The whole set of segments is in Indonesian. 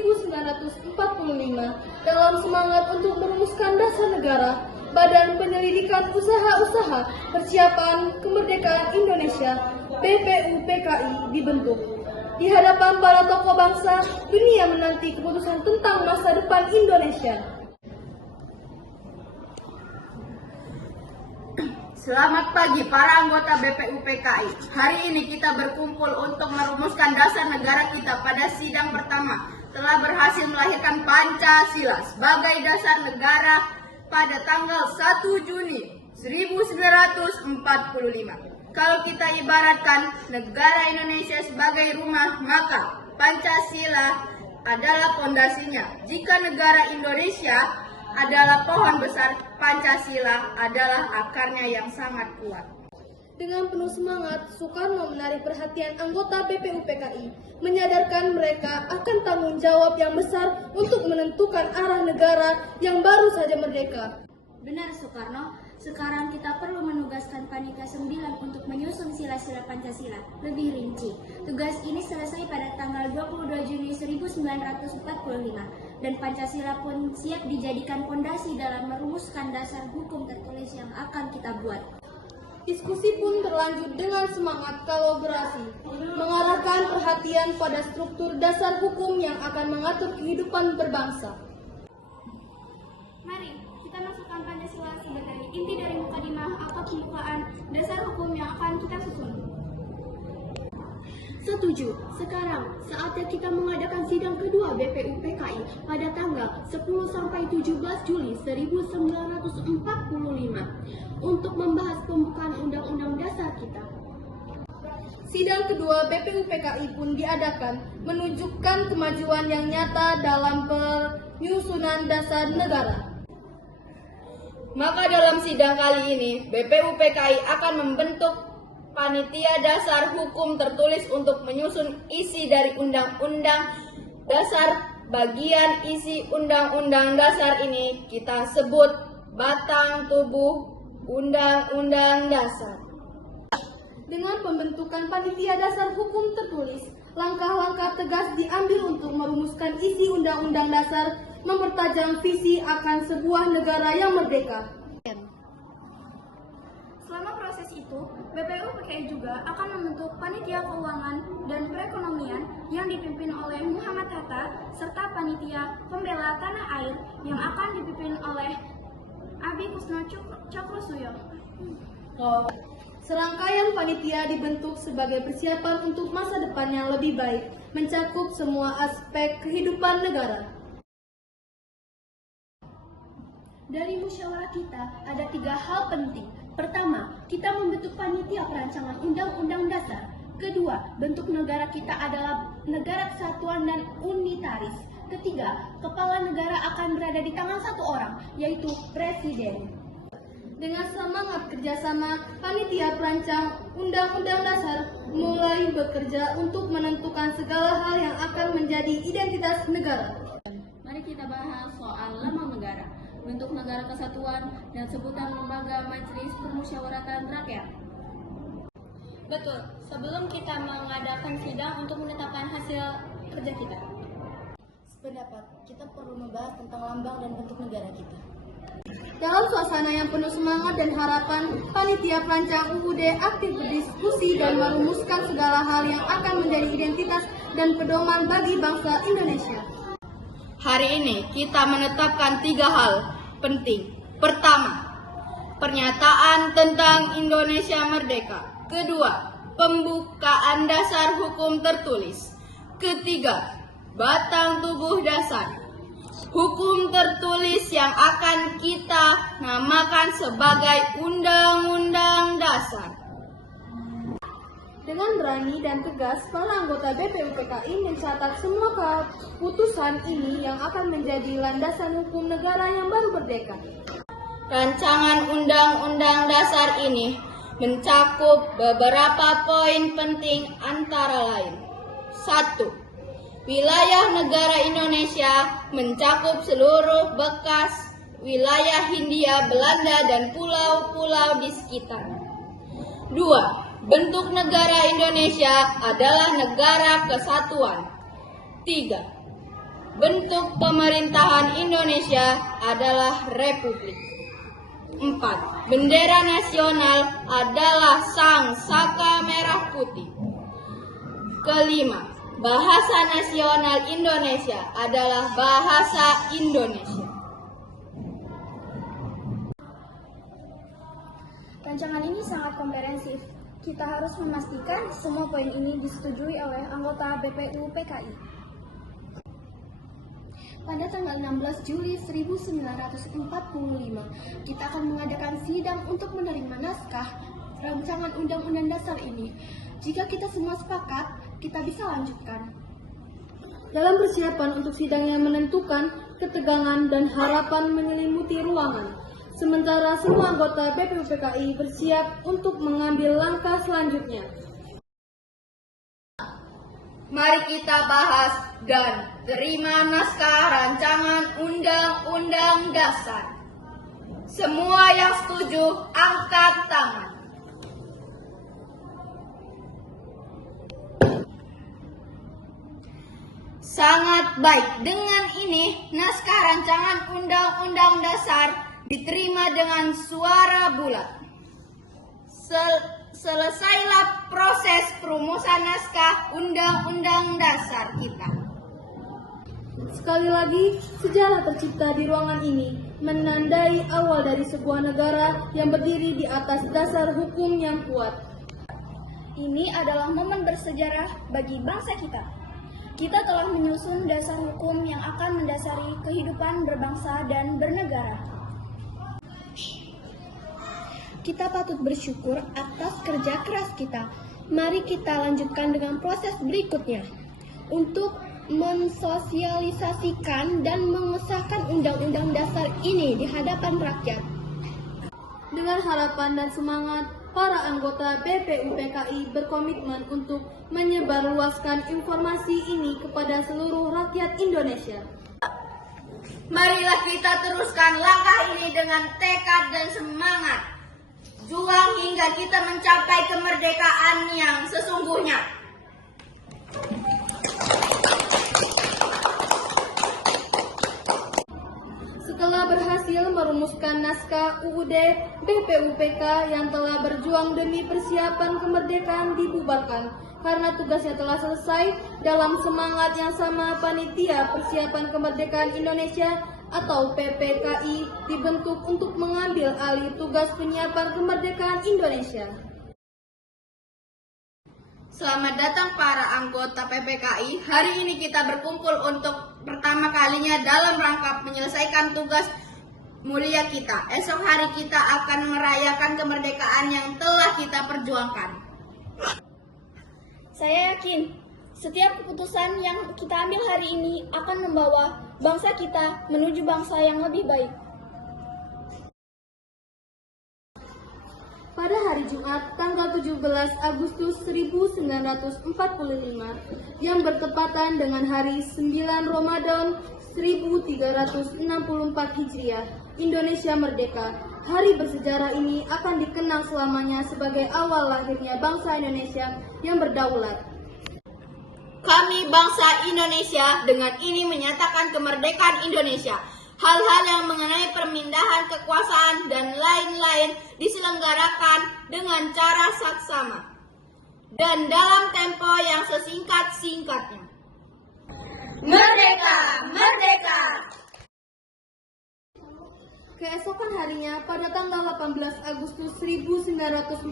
1945 dalam semangat untuk merumuskan dasar negara, Badan Penyelidikan Usaha-Usaha Persiapan Kemerdekaan Indonesia (BPUPKI) dibentuk. Di hadapan para tokoh bangsa, dunia menanti keputusan tentang masa depan Indonesia. Selamat pagi para anggota BPUPKI. Hari ini kita berkumpul untuk merumuskan dasar negara kita pada sidang pertama. Telah berhasil melahirkan Pancasila sebagai dasar negara pada tanggal 1 Juni 1945. Kalau kita ibaratkan negara Indonesia sebagai rumah, maka Pancasila adalah pondasinya. Jika negara Indonesia adalah pohon besar, Pancasila adalah akarnya yang sangat kuat. Dengan penuh semangat, Soekarno menarik perhatian anggota BPUPKI, menyadarkan mereka akan tanggung jawab yang besar untuk menentukan arah negara yang baru saja merdeka. Benar Soekarno, sekarang kita perlu menugaskan Panitia 9 untuk menyusun sila-sila Pancasila lebih rinci. Tugas ini selesai pada tanggal 22 Juni 1945 dan Pancasila pun siap dijadikan fondasi dalam merumuskan dasar hukum tertulis yang akan kita buat. Diskusi pun berlanjut dengan semangat kolaborasi, mengarahkan perhatian pada struktur dasar hukum yang akan mengatur kehidupan berbangsa. Mari kita masukkan Pancasila sebagai inti dari mukadimah atau pembukaan dasar hukum yang akan kita susun. Setuju. Sekarang saatnya kita mengadakan sidang kedua BPUPKI pada tanggal 10-17 Juli 1945 untuk membahas pembukaan Undang-Undang Dasar kita. Sidang kedua BPUPKI pun diadakan, menunjukkan kemajuan yang nyata dalam penyusunan dasar negara. Maka dalam sidang kali ini, BPUPKI akan membentuk Panitia Dasar Hukum Tertulis untuk menyusun isi dari Undang-Undang Dasar. Bagian isi Undang-Undang Dasar ini kita sebut batang tubuh Undang-Undang Dasar. Dengan pembentukan Panitia Dasar Hukum Tertulis, langkah-langkah tegas diambil untuk merumuskan isi Undang-Undang Dasar, mempertajam visi akan sebuah negara yang merdeka. Selama proses itu, BPUPKI juga akan membentuk Panitia Keuangan dan Perekonomian yang dipimpin oleh Muhammad Hatta, serta Panitia Pembela Tanah Air yang akan dipimpin oleh Abi Kusno Cokrosuyo. Serangkaian panitia dibentuk sebagai persiapan untuk masa depan yang lebih baik, mencakup semua aspek kehidupan negara. Dari musyawarah kita ada 3 hal penting. Pertama, kita membentuk panitia perancangan Undang-Undang Dasar. Kedua, bentuk negara kita adalah negara kesatuan dan unitaris. Ketiga, kepala negara akan berada di tangan satu orang, yaitu Presiden. Dengan semangat kerjasama, Panitia Perancang Undang-Undang Dasar mulai bekerja untuk menentukan segala hal yang akan menjadi identitas negara. Mari kita bahas soal lambang negara, bentuk negara kesatuan, dan sebutan lembaga Majelis Permusyawaratan Rakyat. Betul, sebelum kita mengadakan sidang untuk menetapkan hasil kerja kita. Sependapat, kita perlu membahas tentang lambang dan bentuk negara kita. Dalam suasana yang penuh semangat dan harapan, Panitia Perancang UUD aktif berdiskusi dan merumuskan segala hal yang akan menjadi identitas dan pedoman bagi bangsa Indonesia. Hari ini kita menetapkan 3 hal penting. Pertama, pernyataan tentang Indonesia merdeka. Kedua, pembukaan dasar hukum tertulis. Ketiga, batang tubuh dasar hukum tertulis yang akan kita namakan sebagai Undang-Undang Dasar. Dengan berani dan tegas, para anggota BPUPKI mencatat semua keputusan ini yang akan menjadi landasan hukum negara yang baru merdeka. Rancangan Undang-Undang Dasar ini mencakup beberapa poin penting antara lain. 1. Wilayah negara Indonesia mencakup seluruh bekas wilayah Hindia Belanda dan pulau-pulau di sekitarnya. 2. Bentuk negara Indonesia adalah negara kesatuan. 3. Bentuk pemerintahan Indonesia adalah republik. 4. Bendera nasional adalah sang saka merah putih. Kelima, bahasa nasional Indonesia adalah bahasa Indonesia. Rancangan ini sangat komprehensif. Kita harus memastikan semua poin ini disetujui oleh anggota BPU PKI. Pada tanggal 16 Juli 1945, kita akan mengadakan sidang untuk menerima naskah rancangan Undang-Undang Dasar ini. Jika kita semua sepakat, kita bisa lanjutkan. Dalam persiapan untuk sidang yang menentukan, ketegangan dan harapan menyelimuti ruangan. Sementara semua anggota BPU PKI bersiap untuk mengambil langkah selanjutnya. Mari kita bahas dan terima naskah rancangan Undang-Undang Dasar. Semua yang setuju, angkat tangan. Sangat baik. Dengan ini, naskah rancangan Undang-Undang Dasar diterima dengan suara bulat. Selesailah proses perumusan naskah Undang-Undang Dasar kita. Sekali lagi, sejarah tercipta di ruangan ini menandai awal dari sebuah negara yang berdiri di atas dasar hukum yang kuat. Ini adalah momen bersejarah bagi bangsa kita. Kita telah menyusun dasar hukum yang akan mendasari kehidupan berbangsa dan bernegara. Kita patut bersyukur atas kerja keras kita. Mari kita lanjutkan dengan proses berikutnya untuk mensosialisasikan dan mengesahkan Undang-Undang Dasar ini di hadapan rakyat. Dengan harapan dan semangat, para anggota BPU PKI berkomitmen untuk menyebarluaskan informasi ini kepada seluruh rakyat Indonesia. Marilah kita teruskan langkah ini dengan tekad dan semangat. Juang hingga kita mencapai kemerdekaan yang sesungguhnya. Setelah berhasil merumuskan naskah UUD, BPUPK yang telah berjuang demi persiapan kemerdekaan dibubarkan karena tugasnya telah selesai. Dalam semangat yang sama, Panitia Persiapan Kemerdekaan Indonesia atau PPKI dibentuk untuk mengambil alih tugas penyiapan kemerdekaan Indonesia. Selamat datang para anggota PPKI. Hari ini kita berkumpul untuk pertama kalinya dalam rangka menyelesaikan tugas mulia kita. Esok hari kita akan merayakan kemerdekaan yang telah kita perjuangkan. Saya yakin setiap keputusan yang kita ambil hari ini akan membawa bangsa kita menuju bangsa yang lebih baik. Pada hari Jumat, tanggal 17 Agustus 1945, yang bertepatan dengan hari 9 Ramadan 1364 Hijriah, Indonesia merdeka. Hari bersejarah ini akan dikenang selamanya sebagai awal lahirnya bangsa Indonesia yang berdaulat. Kami bangsa Indonesia dengan ini menyatakan kemerdekaan Indonesia. Hal-hal yang mengenai pemindahan kekuasaan dan lain-lain diselenggarakan dengan cara saksama dan dalam tempo yang sesingkat-singkatnya. Merdeka! Merdeka! Keesokan harinya, pada tanggal 18 Agustus 1945,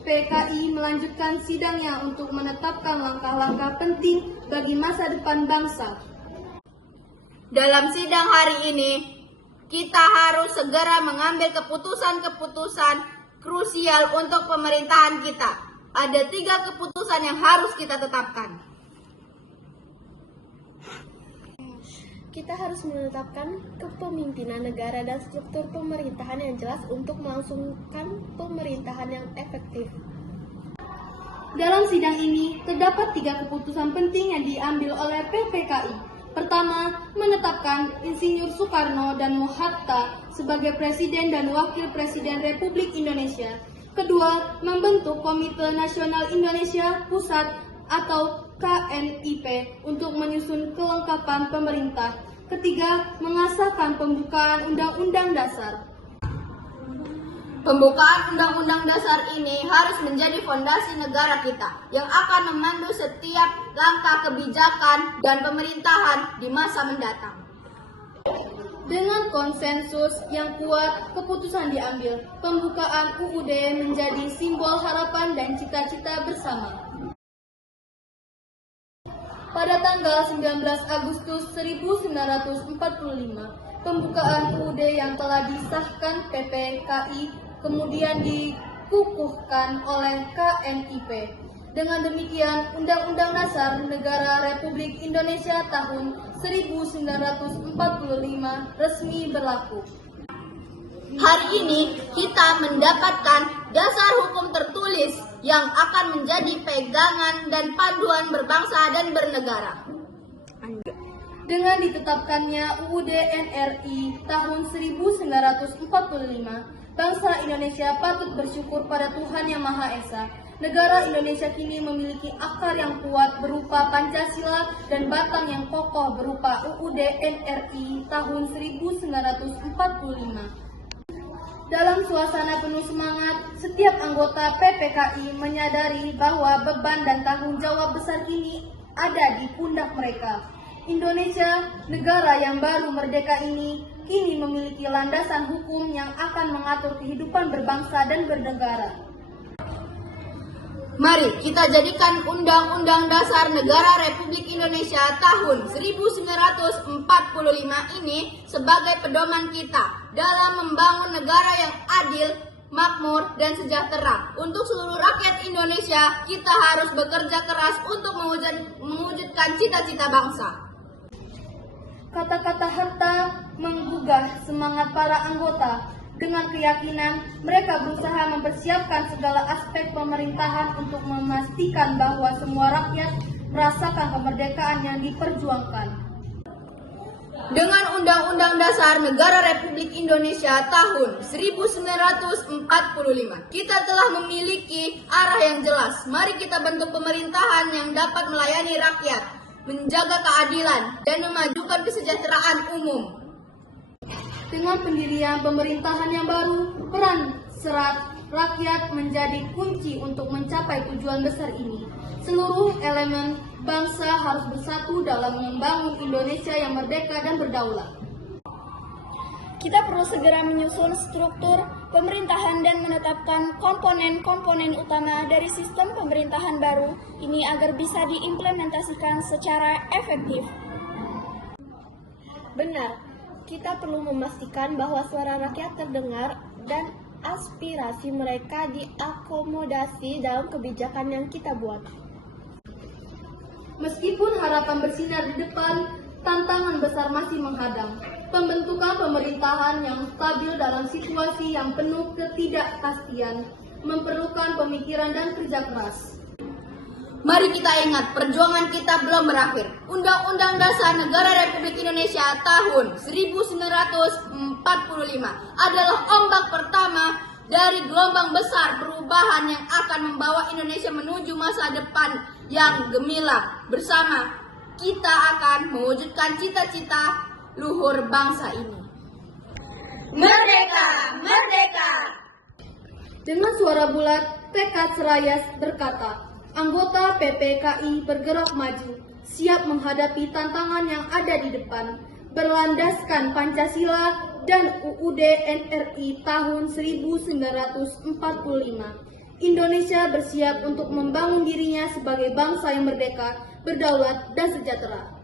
PKI melanjutkan sidangnya untuk menetapkan langkah-langkah penting bagi masa depan bangsa. Dalam sidang hari ini, kita harus segera mengambil keputusan-keputusan krusial untuk pemerintahan kita. Ada 3 keputusan yang harus kita tetapkan. Kita harus menetapkan kepemimpinan negara dan struktur pemerintahan yang jelas untuk melangsungkan pemerintahan yang efektif. Dalam sidang ini, terdapat 3 keputusan penting yang diambil oleh PPKI. Pertama, menetapkan Insinyur Soekarno dan Mohatta sebagai Presiden dan Wakil Presiden Republik Indonesia. Kedua, membentuk Komite Nasional Indonesia Pusat atau KNIP untuk menyusun kelengkapan pemerintah. Ketiga, mengesahkan pembukaan Undang-Undang Dasar. Pembukaan Undang-Undang Dasar ini harus menjadi fondasi negara kita yang akan memandu setiap langkah kebijakan dan pemerintahan di masa mendatang. Dengan konsensus yang kuat, keputusan diambil. Pembukaan UUD menjadi simbol harapan dan cita-cita bersama. Pada tanggal 19 Agustus 1945, pembukaan UUD yang telah disahkan PPKI kemudian dikukuhkan oleh KNIP. Dengan demikian, Undang-Undang Dasar Negara Republik Indonesia tahun 1945 resmi berlaku. Hari ini kita mendapatkan dasar hukum tertulis yang akan menjadi pegangan dan panduan berbangsa dan bernegara. Dengan ditetapkannya UUD NRI tahun 1945, bangsa Indonesia patut bersyukur pada Tuhan Yang Maha Esa. Negara Indonesia kini memiliki akar yang kuat berupa Pancasila dan batang yang kokoh berupa UUD NRI tahun 1945. Dalam suasana penuh semangat, setiap anggota PPKI menyadari bahwa beban dan tanggung jawab besar kini ada di pundak mereka. Indonesia, negara yang baru merdeka ini, kini memiliki landasan hukum yang akan mengatur kehidupan berbangsa dan bernegara. Mari kita jadikan Undang-Undang Dasar Negara Republik Indonesia tahun 1945 ini sebagai pedoman kita dalam membangun negara yang adil, makmur, dan sejahtera. Untuk seluruh rakyat Indonesia, kita harus bekerja keras untuk mewujudkan cita-cita bangsa. Kata-kata harta menggugah semangat para anggota. Dengan keyakinan, mereka berusaha mempersiapkan segala aspek pemerintahan untuk memastikan bahwa semua rakyat merasakan kemerdekaan yang diperjuangkan. Dengan Undang-Undang Dasar Negara Republik Indonesia tahun 1945, kita telah memiliki arah yang jelas. Mari kita bentuk pemerintahan yang dapat melayani rakyat, menjaga keadilan, dan memajukan kesejahteraan umum. Dengan pendirian pemerintahan yang baru, peran serta rakyat menjadi kunci untuk mencapai tujuan besar ini. Seluruh elemen bangsa harus bersatu dalam membangun Indonesia yang merdeka dan berdaulat. Kita perlu segera menyusun struktur pemerintahan dan menetapkan komponen-komponen utama dari sistem pemerintahan baru ini agar bisa diimplementasikan secara efektif. Benar, kita perlu memastikan bahwa suara rakyat terdengar dan aspirasi mereka diakomodasi dalam kebijakan yang kita buat. Meskipun harapan bersinar di depan, tantangan besar masih menghadang. Pembentukan pemerintahan yang stabil dalam situasi yang penuh ketidakpastian memerlukan pemikiran dan kerja keras. Mari kita ingat, perjuangan kita belum berakhir. Undang-Undang Dasar Negara Republik Indonesia tahun 1945 adalah ombak pertama dari gelombang besar perubahan yang akan membawa Indonesia menuju masa depan yang gemilang. Bersama, kita akan mewujudkan cita-cita luhur bangsa ini. Merdeka! Merdeka! Dengan suara bulat, tekad serayas berkata, anggota PPKI bergerak maju, siap menghadapi tantangan yang ada di depan, berlandaskan Pancasila dan UUD NRI tahun 1945. Indonesia bersiap untuk membangun dirinya sebagai bangsa yang merdeka, berdaulat, dan sejahtera.